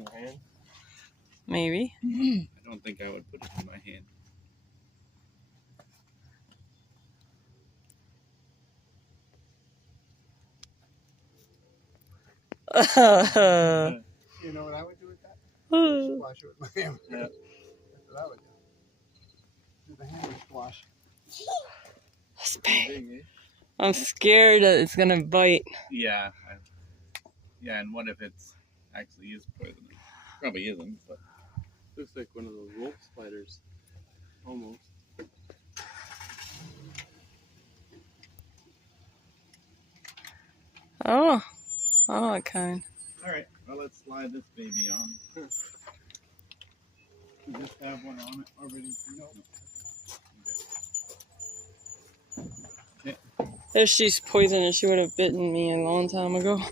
in your hand? Maybe. I don't think I would put it in my hand. You know what I would do with that? Oh, Squash it with my hammer. Yeah. That's what I would do. Do the hammer squash. that's big. Big, eh? I'm scared that it's gonna bite. Yeah. Yeah, and what if it's actually is poisonous? Probably isn't, but Looks like one of those wolf spiders. Almost. Oh, oh, what kind? all right. Well, let's slide this baby on. We just have one on it already. If she's poisonous, she would have bitten me a long time ago.